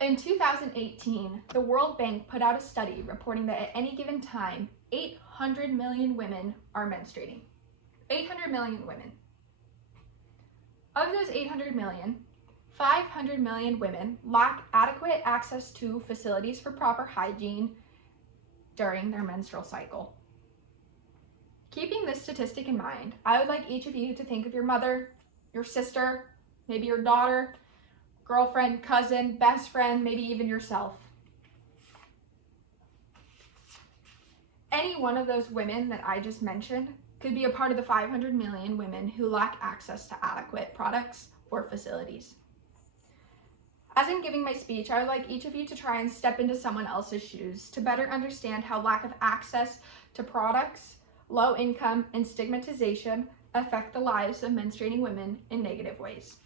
In 2018, the World Bank put out a study reporting that at any given time, 800 million women are menstruating. 800 million women. Of those 800 million, 500 million women lack adequate access to facilities for proper hygiene during their menstrual cycle. Keeping this statistic in mind, I would like each of you to think of your mother, your sister, maybe your daughter, girlfriend, cousin, best friend, maybe even yourself. Any one of those women that I just mentioned could be a part of the 500 million women who lack access to adequate products or facilities. As I'm giving my speech, I would like each of you to try and step into someone else's shoes to better understand how lack of access to products, low income, and stigmatization affect the lives of menstruating women in negative ways.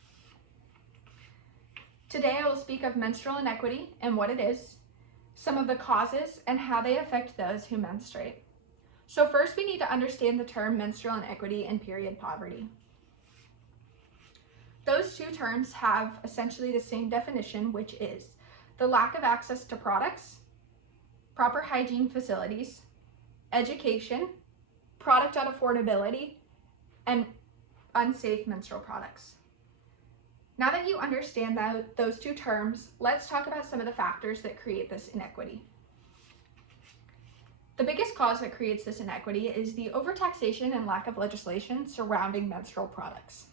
Today, I will speak of menstrual inequity and what it is, some of the causes, and how they affect those who menstruate. So first, we need to understand the term menstrual inequity and period poverty. Those two terms have essentially the same definition, which is the lack of access to products, proper hygiene facilities, education, product unaffordability, and unsafe menstrual products. Now that you understand those two terms, let's talk about some of the factors that create this inequity. The biggest cause that creates this inequity is the overtaxation and lack of legislation surrounding menstrual products.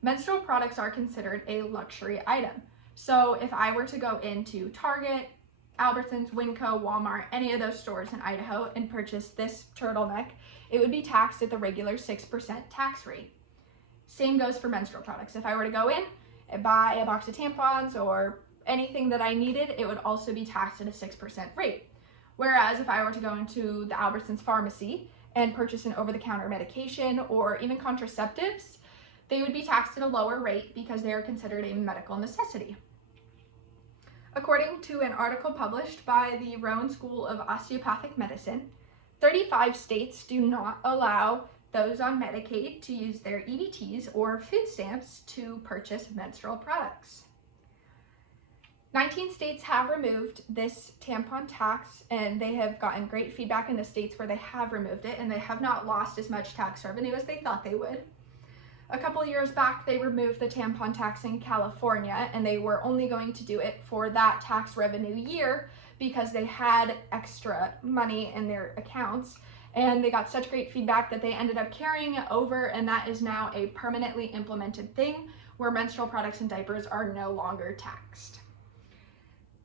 Menstrual products are considered a luxury item. So if I were to go into Target, Albertsons, Winco, Walmart, any of those stores in Idaho and purchase this turtleneck, it would be taxed at the regular 6% tax rate. Same goes for menstrual products. If I were to go in and buy a box of tampons or anything that I needed, it would also be taxed at a 6% rate. Whereas if I were to go into the Albertsons pharmacy and purchase an over-the-counter medication or even contraceptives, they would be taxed at a lower rate because they are considered a medical necessity. According to an article published by the Rowan School of Osteopathic Medicine, 35 states do not allow those on Medicaid to use their EBTs or food stamps to purchase menstrual products. 19 states have removed this tampon tax, and they have gotten great feedback in the states where they have removed it, and they have not lost as much tax revenue as they thought they would. A couple years back, they removed the tampon tax in California, and they were only going to do it for that tax revenue year because they had extra money in their accounts, and they got such great feedback that they ended up carrying it over, and that is now a permanently implemented thing where menstrual products and diapers are no longer taxed.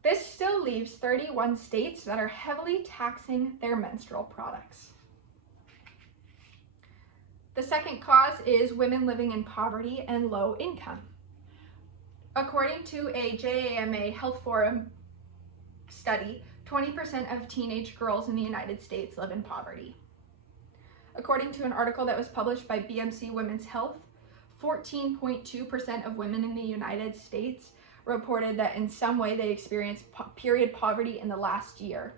This still leaves 31 states that are heavily taxing their menstrual products. The second cause is women living in poverty and low income. According to a JAMA Health Forum study, 20% of teenage girls in the United States live in poverty. According to an article that was published by BMC Women's Health, 14.2% of women in the United States reported that in some way they experienced period poverty in the last year.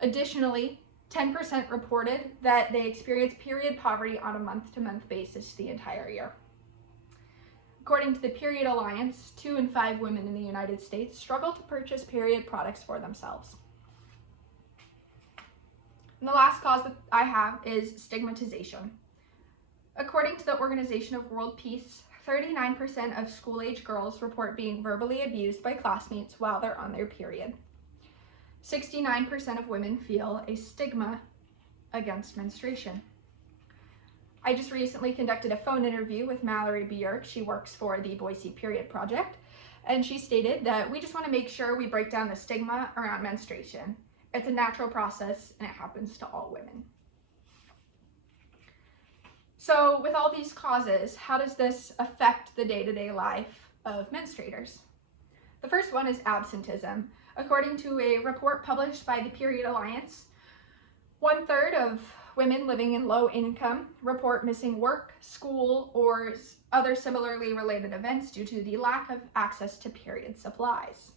Additionally, 10% reported that they experienced period poverty on a month-to-month basis the entire year. According to the Period Alliance, 2 in 5 women in the United States struggle to purchase period products for themselves. And the last cause that I have is stigmatization. According to the Organization of World Peace, 39% of school-age girls report being verbally abused by classmates while they're on their period. 69% of women feel a stigma against menstruation. I just recently conducted a phone interview with Mallory Bjork. She works for the Boise Period Project, and she stated that we just want to make sure we break down the stigma around menstruation. It's a natural process, and it happens to all women. So with all these causes, how does this affect the day-to-day life of menstruators? The first one is absenteeism. According to a report published by the Period Alliance, 1/3 of women living in low income report missing work, school, or other similarly related events due to the lack of access to period supplies.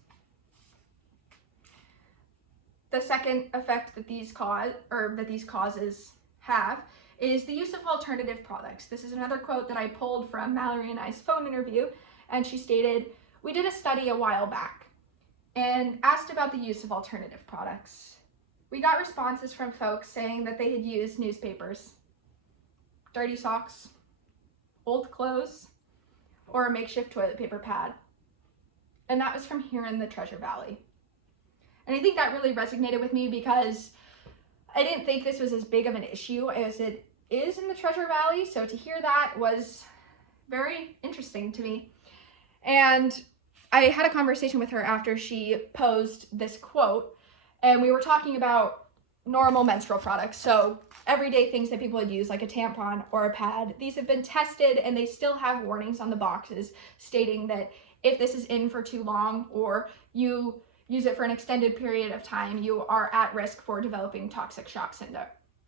The second effect that these causes have is the use of alternative products. This is another quote that I pulled from Mallory and I's phone interview, and she stated, "We did a study a while back. and asked about the use of alternative products. We got responses from folks saying that they had used newspapers, dirty socks, old clothes, or a makeshift toilet paper pad. And that was from here in the Treasure Valley. And I think that really resonated with me because I didn't think this was as big of an issue as it is in the Treasure Valley. So to hear that was very interesting to me. And I had a conversation with her after she posed this quote, and we were talking about normal menstrual products. So everyday things that people would use, like a tampon or a pad. These have been tested and they still have warnings on the boxes stating that if this is in for too long or you use it for an extended period of time, you are at risk for developing toxic shock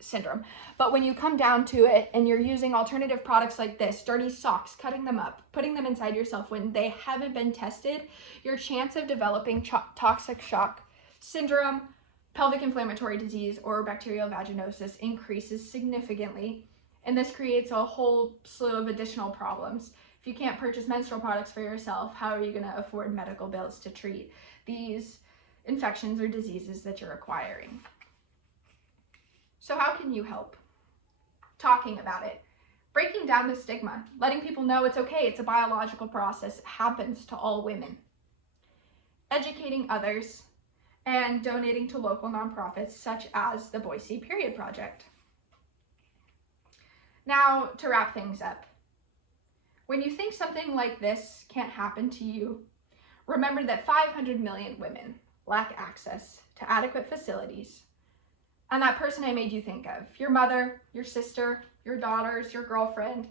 syndrome. But when you come down to it and you're using alternative products like this, dirty socks, cutting them up, putting them inside yourself when they haven't been tested, your chance of developing toxic shock syndrome, pelvic inflammatory disease, or bacterial vaginosis increases significantly. And this creates a whole slew of additional problems. If you can't purchase menstrual products for yourself, how are you going to afford medical bills to treat these infections or diseases that you're acquiring? So how can you help? Talking about it, breaking down the stigma, letting people know it's okay, it's a biological process, it happens to all women. Educating others, and donating to local nonprofits such as the Boise Period Project. Now, to wrap things up, when you think something like this can't happen to you, remember that 500 million women lack access to adequate facilities. And that person I made you think of, your mother, your sister, your daughters, your girlfriend,